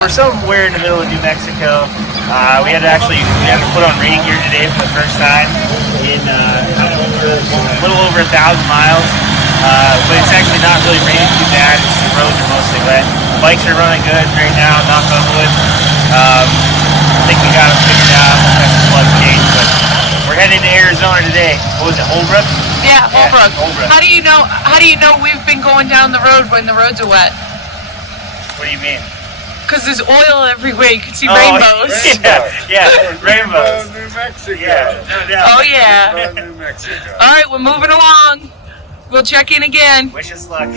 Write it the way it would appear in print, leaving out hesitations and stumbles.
We're somewhere in the middle of New Mexico. We had to put on rain gear today for the first time in a little over 1,000 miles. But it's actually not really raining too bad. The roads are mostly wet. Bikes are running good right now, knock on wood. I think we got them figured out. That's the flood gate, but we're heading to Arizona today. What was it, Holbrook? Yeah, Holbrook. Holbrook. How do you know we've been going down the road when the roads are wet? What do you mean? Because there's oil everywhere. You can see rainbows. Yeah, rainbows. New Mexico. Yeah, no doubt. Oh yeah. New Mexico. All right, we're moving along. We'll check in again. Wish us luck.